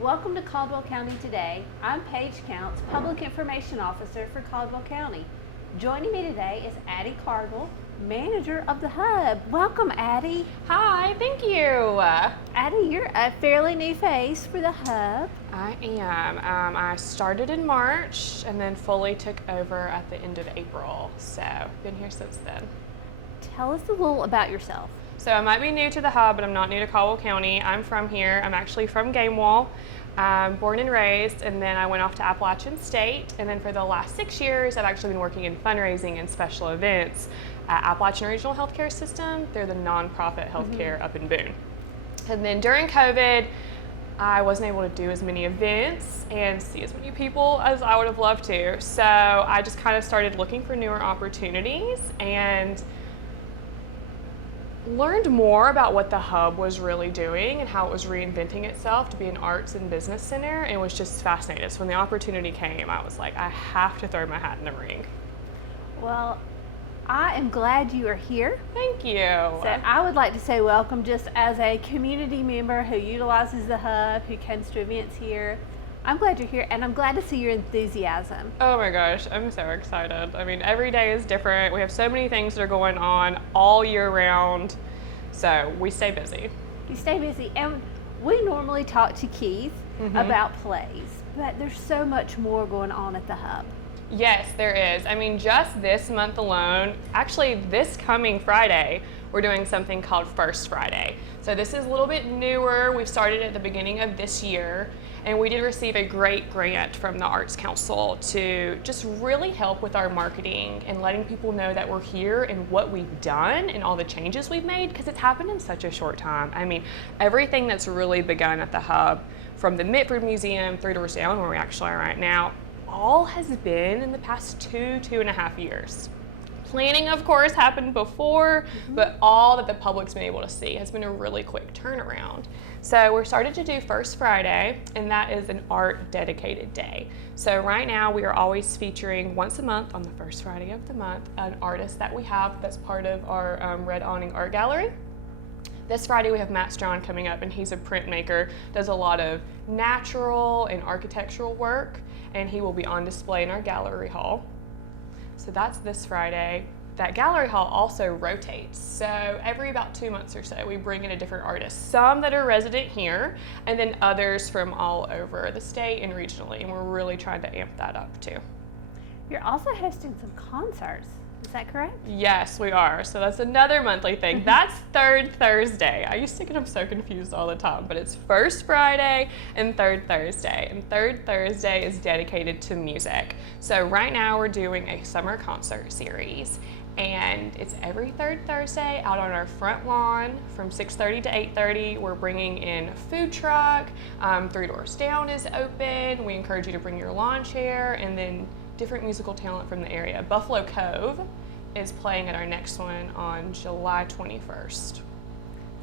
Welcome to Caldwell County Today. I'm Paige Counts, Public Information Officer for Caldwell County. Joining me today is Addie Cardwell, Manager of the Hub. Welcome, Addie. Hi, thank you. Addie, you're a fairly new face for the Hub. I am. I started in March and then fully took over at the end of April. So, been here since then. Tell us a little about yourself. So I might be new to the Hub, but I'm not new to Caldwell County. I'm from here. I'm actually from Gamewell, born and raised, and then I went off to Appalachian State. And then for the last 6 years, I've actually been working in fundraising and special events at Appalachian Regional Healthcare System. They're the nonprofit healthcare up in Boone. And then during COVID, I wasn't able to do as many events and see as many people as I would have loved to. So I just kind of started looking for newer opportunities and learned more about what the Hub was really doing and how it was reinventing itself to be an arts and business center, and was just fascinated. So when the opportunity came, I was like, I have to throw my hat in the ring. Well, I am glad you are here. Thank you. So I would like to say welcome just as a community member who utilizes the Hub, who comes to events here. I'm glad you're here, and I'm glad to see your enthusiasm. Oh my gosh, I'm so excited. I mean, every day is different. We have so many things that are going on all year round, so we stay busy. You stay busy, and we normally talk to Keith about plays, but there's so much more going on at the Hub. Yes, there is. I mean, just this month alone, actually this coming Friday, we're doing something called First Friday. So this is a little bit newer. We started at the beginning of this year, and we did receive a great grant from the Arts Council to just really help with our marketing and letting people know that we're here and what we've done and all the changes we've made, because it's happened in such a short time. I mean, everything that's really begun at the Hub, from the Mitford Museum, 3 doors down where we actually are right now, all has been in the past 2.5 years. Planning, of course, happened before, but all that the public's been able to see has been a really quick turnaround. So we're starting to do First Friday, and that is an art dedicated day. So right now we are always featuring once a month on the first Friday of the month an artist that we have that's part of our Red Awning Art Gallery. This Friday we have Matt Strawn coming up, and he's a printmaker, does a lot of natural and architectural work, and he will be on display in our gallery hall. So that's this Friday. That gallery hall also rotates. So every about 2 months or so, we bring in a different artist, some that are resident here, and then others from all over the state and regionally, and we're really trying to amp that up too. You're also hosting some concerts. Is that correct? Yes, we are. So that's another monthly thing. That's third Thursday. I used to get them so confused all the time, but it's First Friday and third Thursday. And third Thursday is dedicated to music. So right now we're doing a summer concert series, and it's every third Thursday out on our front lawn from 6:30 to 8:30. We're bringing in a food truck. 3 doors down is open. We encourage you to bring your lawn chair, and then different musical talent from the area. Buffalo Cove is playing at our next one on July 21st.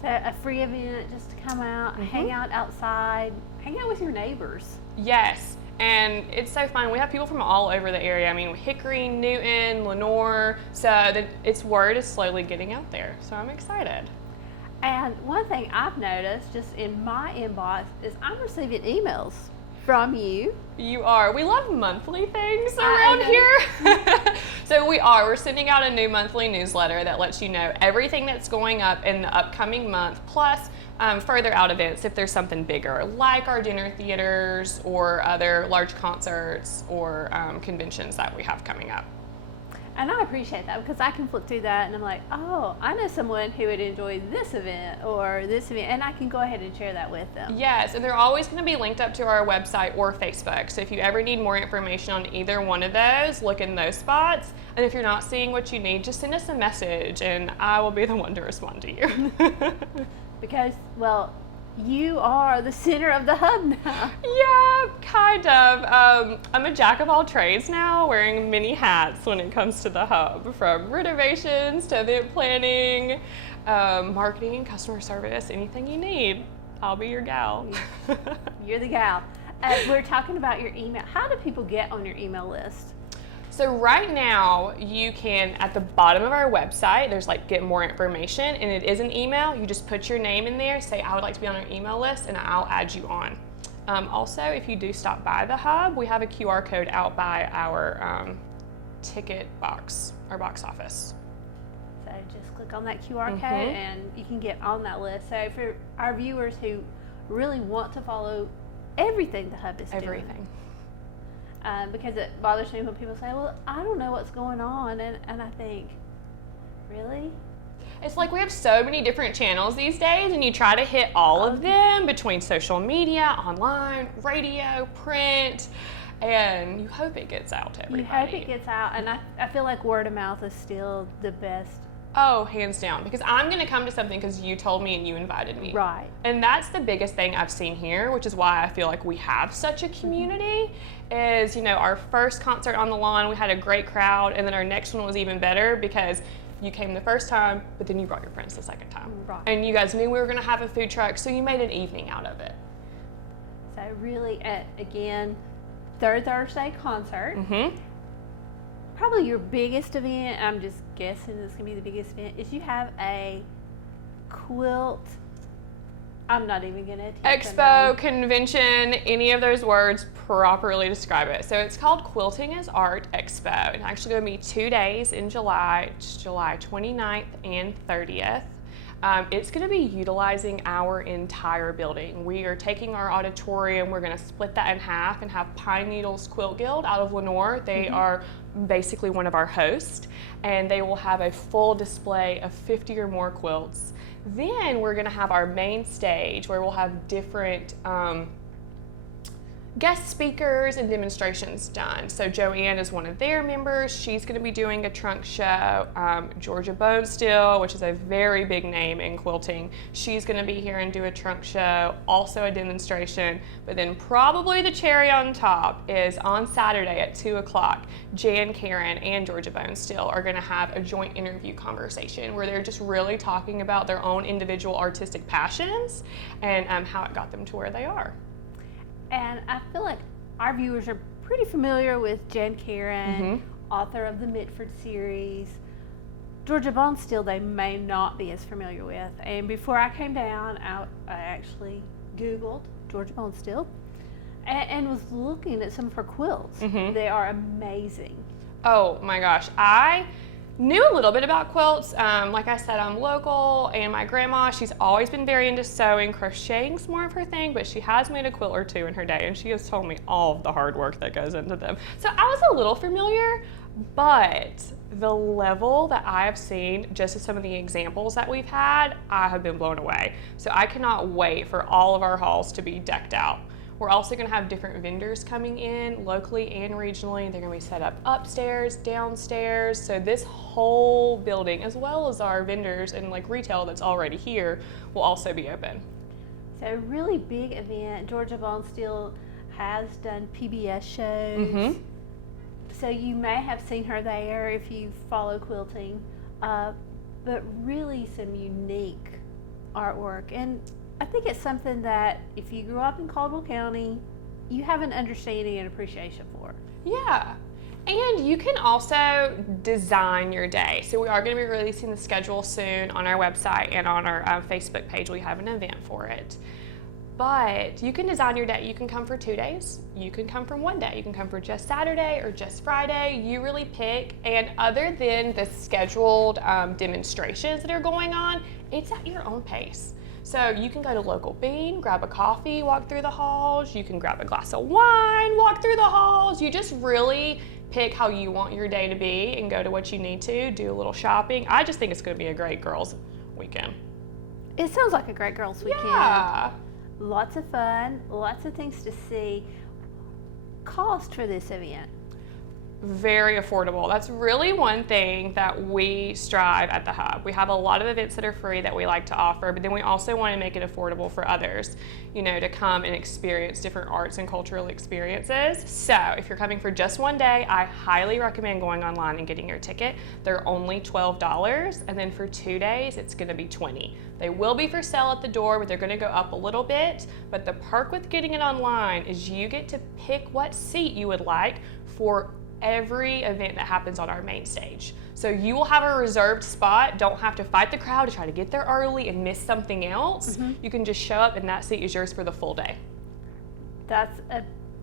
So a free event just to come out, hang out outside, hang out with your neighbors. Yes, and it's so fun. We have people from all over the area. I mean, Hickory, Newton, Lenore, so its word is slowly getting out there. So I'm excited. And one thing I've noticed just in my inbox is I'm receiving emails from you. You are. We love monthly things around here. So we're sending out a new monthly newsletter that lets you know everything that's going up in the upcoming month, plus further out events if there's something bigger, like our dinner theaters or other large concerts or conventions that we have coming up. And I appreciate that, because I can flip through that and I'm like, oh, I know someone who would enjoy this event or this event, and I can go ahead and share that with them. Yes, and they're always going to be linked up to our website or Facebook. So if you ever need more information on either one of those, look in those spots. And if you're not seeing what you need, just send us a message and I will be the one to respond to you. Because, well, you are the center of the Hub now. Yeah, kind of. I'm a jack of all trades now, wearing many hats when it comes to the Hub, from renovations to event planning, marketing, customer service, anything you need. I'll be your gal. You're the gal. We're talking about your email. How do people get on your email list? So right now you can, at the bottom of our website, there's like get more information, and it is an email. You just put your name in there, say I would like to be on our email list, and I'll add you on. Also, if you do stop by the hub, we have a QR code out by our ticket box, our box office. So just click on that QR code and you can get on that list. So for our viewers who really want to follow everything the hub is doing. Because it bothers me when people say, well, I don't know what's going on. And I think, really? It's like we have so many different channels these days, and you try to hit all of them between social media, online, radio, print, and you hope it gets out to everybody. You hope it gets out, and I feel like word of mouth is still the best. Oh, hands down, because I'm going to come to something because you told me and you invited me. Right. And that's the biggest thing I've seen here, which is why I feel like we have such a community, is, you know, our first concert on the lawn, we had a great crowd, and then our next one was even better because you came the first time, but then you brought your friends the second time. Right. And you guys knew we were going to have a food truck, so you made an evening out of it. So really, again, third Thursday concert. Probably your biggest event, I'm just guessing it's going to be the biggest event, is you have a quilt, I'm not even going to attempt Expo, convention, any of those words properly describe it. So it's called Quilting is Art Expo. It's actually going to be 2 days in July. It's July 29th and 30th. It's going to be utilizing our entire building. We are taking our auditorium, we're going to split that in half and have Pine Needles Quilt Guild out of Lenore. They are basically one of our hosts, and they will have a full display of 50 or more quilts. Then we're going to have our main stage where we'll have different guest speakers and demonstrations done. So Joanne is one of their members. She's going to be doing a trunk show. Georgia Bonesteel, which is a very big name in quilting, she's going to be here and do a trunk show, also a demonstration. But then probably the cherry on top is on Saturday at 2 o'clock, Jan Karen and Georgia Bonesteel are going to have a joint interview conversation where they're just really talking about their own individual artistic passions and how it got them to where they are. And I feel like our viewers are pretty familiar with Jan Karen, author of the Mitford series. Georgia Bonesteel they may not be as familiar with. And before I came down, I actually Googled Georgia Bonesteel and was looking at some of her quilts. They are amazing. Oh my gosh, I knew a little bit about quilts. Like I said, I'm local, and my grandma, she's always been very into sewing. Crocheting's more of her thing, but she has made a quilt or two in her day, and she has told me all of the hard work that goes into them. So I was a little familiar, but the level that I have seen, just as some of the examples that we've had, I have been blown away. So I cannot wait for all of our halls to be decked out. We're also going to have different vendors coming in locally and regionally. They're going to be set up upstairs, downstairs. So this whole building, as well as our vendors and like retail that's already here, will also be open. So a really big event. Georgia Bonesteel has done PBS shows. So you may have seen her there if you follow quilting, but really some unique artwork. And I think it's something that if you grew up in Caldwell County, you have an understanding and appreciation for. Yeah, and you can also design your day. So we are going to be releasing the schedule soon on our website and on our Facebook page. We have an event for it. But you can design your day. You can come for 2 days. You can come for 1 day. You can come for just Saturday or just Friday. You really pick. And other than the scheduled demonstrations that are going on, it's at your own pace. So you can go to local bean, grab a coffee, walk through the halls. You can grab a glass of wine, walk through the halls. You just really pick how you want your day to be and go to what you need to, do a little shopping. I just think it's going to be a great girls' weekend. It sounds like a great girls' weekend. Yeah. Lots of fun, lots of things to see. Cost for this event? Very affordable. That's really one thing that we strive at the Hub. We have a lot of events that are free that we like to offer, but then we also want to make it affordable for others, you know, to come and experience different arts and cultural experiences. So if you're coming for just 1 day, I highly recommend going online and getting your ticket. They're only $12, and then for 2 days, it's going to be $20. They will be for sale at the door, but they're going to go up a little bit. But the perk with getting it online is you get to pick what seat you would like for every event that happens on our main stage. So you will have a reserved spot, don't have to fight the crowd to try to get there early and miss something else. You can just show up and that seat is yours for the full day. That's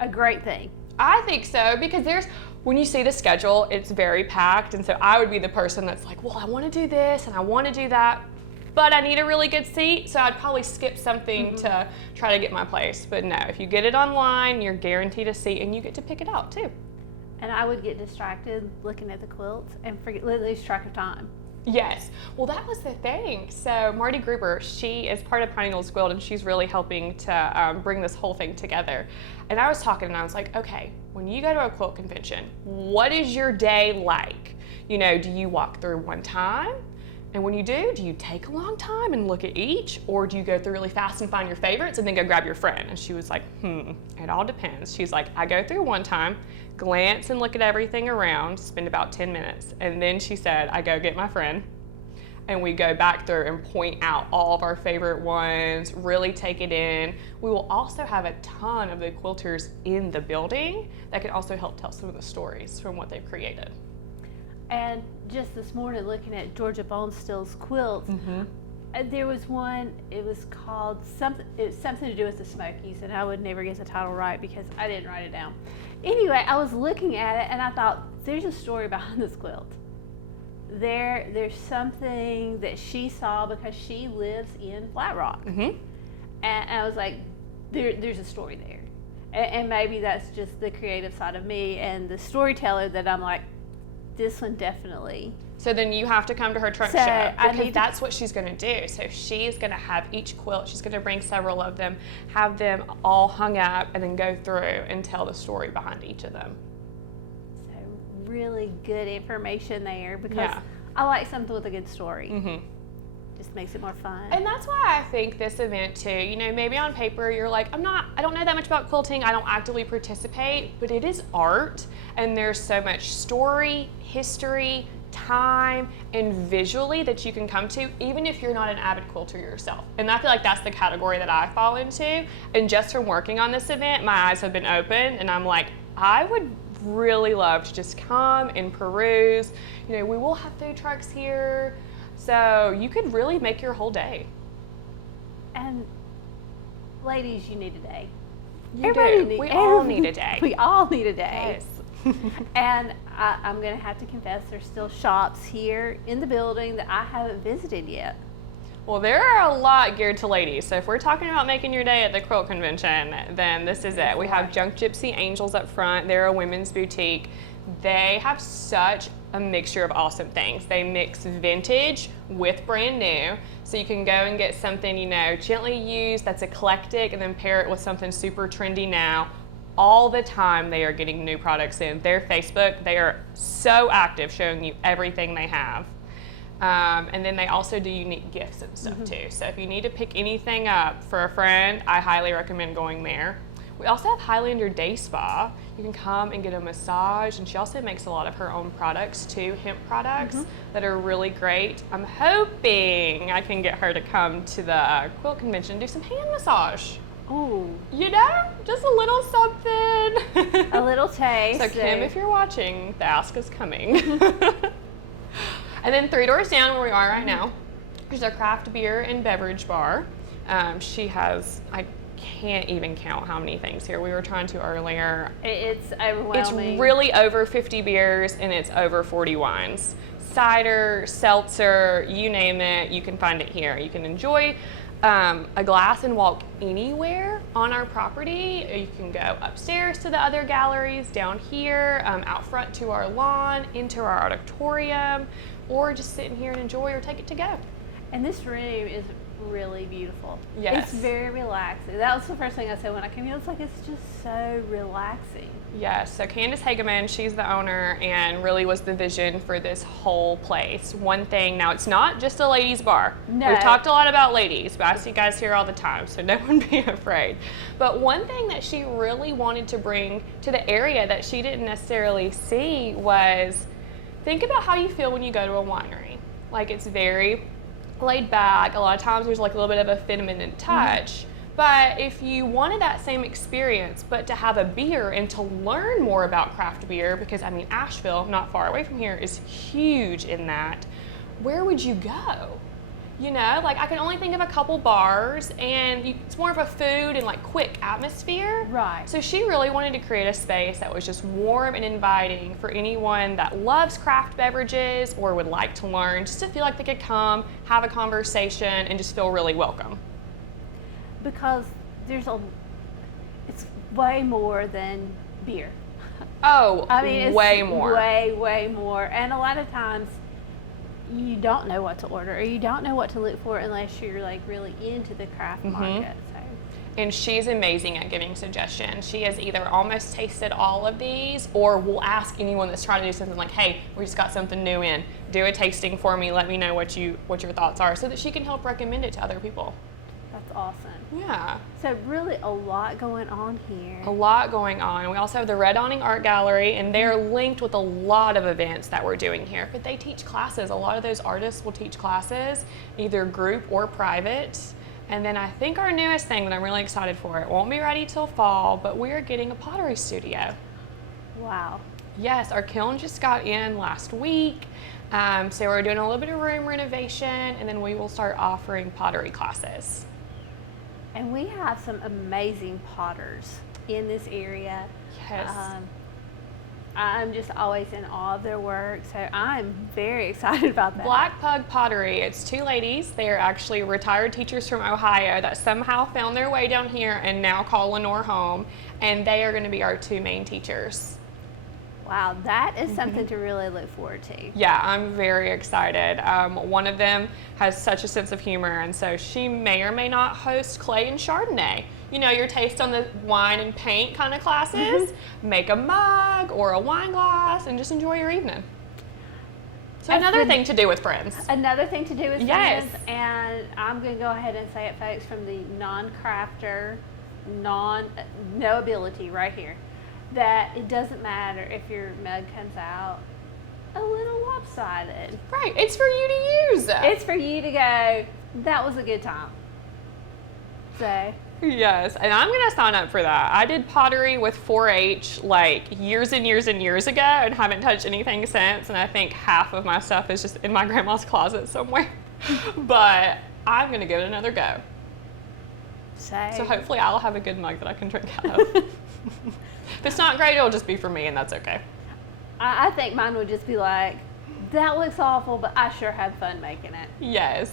a great thing. I think so, because when you see the schedule, it's very packed, and so I would be the person that's like, well, I want to do this and I want to do that, but I need a really good seat, so I'd probably skip something to try to get my place. But no, if you get it online, you're guaranteed a seat, and you get to pick it out too. And I would get distracted looking at the quilts and lose track of time. Yes. Well, that was the thing. So Marty Gruber, she is part of Pine Needles Quilt, and she's really helping to bring this whole thing together. And I was talking, and I was like, okay, when you go to a quilt convention, what is your day like? You know, do you walk through one time? And when you do you take a long time and look at each? Or do you go through really fast and find your favorites and then go grab your friend? And she was like, it all depends. She's like, I go through one time, glance and look at everything around, spend about 10 minutes. And then she said, I go get my friend, and we go back through and point out all of our favorite ones, really take it in. We will also have a ton of the quilters in the building that can also help tell some of the stories from what they've created. And just this morning, looking at Georgia Bonestill's quilts, there was one, it was something to do with the Smokies, and I would never get the title right because I didn't write it down. Anyway, I was looking at it and I thought, there's a story behind this quilt. There's something that she saw because she lives in Flat Rock. And I was like, there's a story there. And maybe that's just the creative side of me and the storyteller that I'm like, this one definitely. So then you have to come to her trunk show, because that's what she's going to do. So she's going to have each quilt, she's going to bring several of them, have them all hung up, and then go through and tell the story behind each of them. So really good information there, because I like something with a good story. Just makes it more fun. And that's why I think this event too, you know, maybe on paper you're like, I don't know that much about quilting, I don't actively participate, but it is art, and there's so much story, history, time, and visually that you can come to, even if you're not an avid quilter yourself. And I feel like that's the category that I fall into. And just from working on this event, my eyes have been opened, and I'm like, I would really love to just come and peruse. You know, we will have food trucks here, so you could really make your whole day. And ladies, you need a day. We all need a day. We all need a day. Yes. And I'm going to have to confess, there's still shops here in the building that I haven't visited yet. Well, there are a lot geared to ladies. So if we're talking about making your day at the quilt convention, then this is it. We have Junk Gypsy Angels up front. They're a women's boutique. They have such a mixture of awesome things. They mix vintage with brand new. So you can go and get something, you know, gently used that's eclectic, and then pair it with something super trendy now. All the time they are getting new products in. Their Facebook, they are so active, showing you everything they have. And then they also do unique gifts and stuff too. So if you need to pick anything up for a friend, I highly recommend going there. We also have Highlander Day Spa. You can come and get a massage, and she also makes a lot of her own products too, hemp products that are really great. I'm hoping I can get her to come to the quilt convention and do some hand massage. Ooh. You know, just a little something. A little taste. So Kim, if you're watching, the ask is coming. And then 3 doors down where we are right now, there's a craft beer and beverage bar. She has, I can't even count how many things here. We were trying to earlier. It's overwhelming. It's really over 50 beers, and it's over 40 wines. Cider, seltzer, you name it, you can find it here. You can enjoy a glass and walk anywhere on our property. You can go upstairs to the other galleries, down here, out front to our lawn, into our auditorium, or just sit in here and enjoy, or take it to go. And this room is really beautiful. Yes. It's very relaxing. That was the first thing I said when I came here. It's like, it's just so relaxing. Yes, so Candace Hageman, she's the owner, and really was the vision for this whole place. One thing, now it's not just a ladies bar. No. We've talked a lot about ladies, but I see guys here all the time, so no one be afraid. But one thing that she really wanted to bring to the area that she didn't necessarily see was, think about how you feel when you go to a winery. Like, it's very laid back. A lot of times there's like a little bit of a feminine touch. But if you wanted that same experience, but to have a beer and to learn more about craft beer, because I mean, Asheville, not far away from here, is huge in that, where would you go? You know, like I can only think of a couple bars, and it's more of a food and like quick atmosphere. Right. So she really wanted to create a space that was just warm and inviting for anyone that loves craft beverages or would like to learn, just to feel like they could come, have a conversation, and just feel really welcome. Because it's way more than beer. Oh, I mean, it's way more. Way more. And a lot of times you don't know what to order, or you don't know what to look for unless you're like really into the craft market. So. And she's amazing at giving suggestions. She has either almost tasted all of these, or will ask anyone that's trying to do something like, hey, we just got something new in. Do a tasting for me. Let me know what your thoughts are, so that she can help recommend it to other people. That's awesome. Yeah. So really a lot going on here. A lot going on. We also have the Red Awning Art Gallery, and they're linked with a lot of events that we're doing here. But they teach classes. A lot of those artists will teach classes, either group or private. And then I think our newest thing that I'm really excited for, it won't be ready till fall, but we're getting a pottery studio. Wow. Yes, our kiln just got in last week. So we're doing a little bit of room renovation, and then we will start offering pottery classes. And we have some amazing potters in this area. Yes. I'm just always in awe of their work, so I'm very excited about that. Black Pug Pottery, it's two ladies. They are actually retired teachers from Ohio that somehow found their way down here and now call Lenore home, and they are going to be our two main teachers. Wow, that is something to really look forward to. Yeah, I'm very excited. One of them has such a sense of humor, and so she may or may not host Clay and Chardonnay. You know, your taste on the wine and paint kind of classes. Make a mug or a wine glass and just enjoy your evening. So another thing to do with friends. Another thing to do with Yes. friends, and I'm going to go ahead and say it, folks, from the non-crafter, no ability right here, that it doesn't matter if your mug comes out a little lopsided. Right, it's for you to use. It's for you to go, that was a good time. So. Yes, and I'm gonna sign up for that. I did pottery with 4-H like years and years and years ago, and haven't touched anything since, and I think half of my stuff is just in my grandma's closet somewhere. But I'm gonna give it another go. So hopefully I'll have a good mug that I can drink out of. If it's not great, it'll just be for me, and that's okay. I think mine would just be like, that looks awful, but I sure had fun making it. Yes.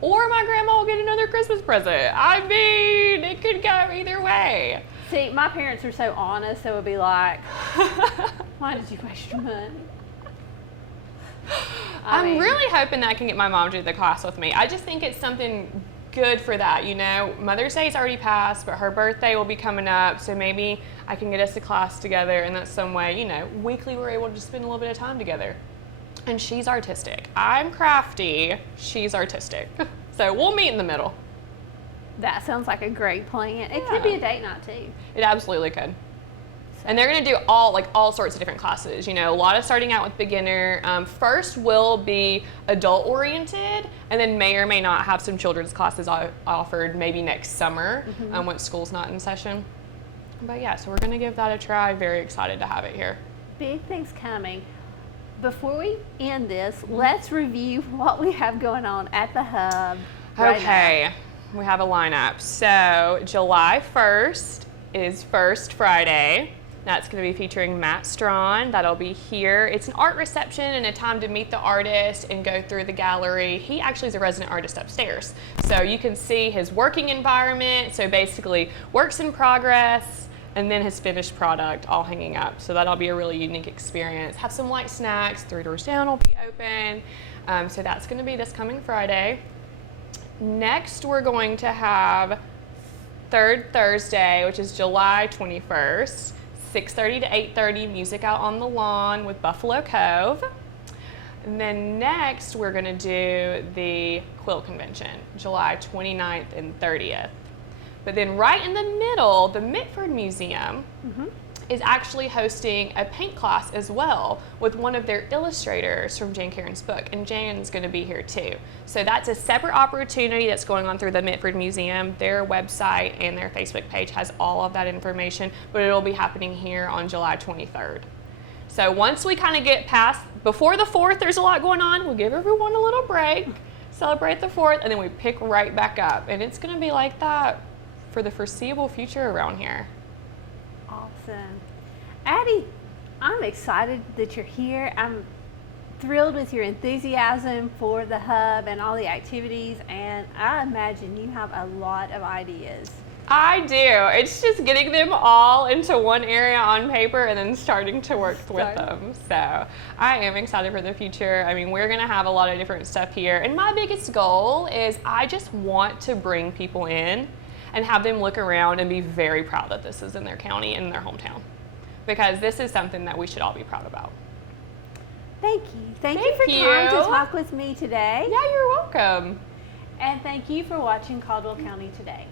Or my grandma will get another Christmas present. I mean, it could go either way. See, my parents are so honest, so it would be like, why did you waste your money? I'm really hoping that I can get my mom to do the class with me. I just think it's something good for that, you know. Mother's Day's already passed, but her birthday will be coming up, so maybe I can get us a class together, and that's some way, you know, weekly we're able to just spend a little bit of time together. And she's artistic. I'm crafty, she's artistic. So we'll meet in the middle. That sounds like a great plan. It could be a date night too. It absolutely could. And they're gonna do all sorts of different classes. You know, a lot of starting out with beginner. First will be adult oriented, and then may or may not have some children's classes offered maybe next summer when school's not in session. But yeah, so we're gonna give that a try. Very excited to have it here. Big things coming. Before we end this, let's review what we have going on at the Hub. Okay, we have a lineup. So July 1st is First Friday. That's going to be featuring Matt Strawn. That'll be here. It's an art reception and a time to meet the artist and go through the gallery. He actually is a resident artist upstairs. So you can see his working environment. So basically works in progress, and then his finished product all hanging up. So that'll be a really unique experience. Have some light snacks, 3 doors down will be open. So that's gonna be this coming Friday. Next, we're going to have Third Thursday, which is July 21st, 6:30 to 8:30, music out on the lawn with Buffalo Cove. And then next, we're gonna do the quilt convention, July 29th and 30th. But then right in the middle, the Mitford Museum is actually hosting a paint class as well with one of their illustrators from Jane Karen's book, and Jane's going to be here too. So that's a separate opportunity that's going on through the Mitford Museum. Their website and their Facebook page has all of that information, but it'll be happening here on July 23rd. So once we kind of get past, before the 4th, there's a lot going on. We'll give everyone a little break. celebrate the 4th, and then we pick right back up. And it's gonna be like that for the foreseeable future around here. Awesome. Addie, I'm excited that you're here. I'm thrilled with your enthusiasm for the hub and all the activities, and I imagine you have a lot of ideas. I do. It's just getting them all into one area on paper and then starting to work with them. So I am excited for the future. I mean, we're gonna have a lot of different stuff here. And my biggest goal is I just want to bring people in and have them look around and be very proud that this is in their county and in their hometown. Because this is something that we should all be proud about. Thank you. Thank you for coming to talk with me today. Yeah, you're welcome. And thank you for watching Caldwell County Today.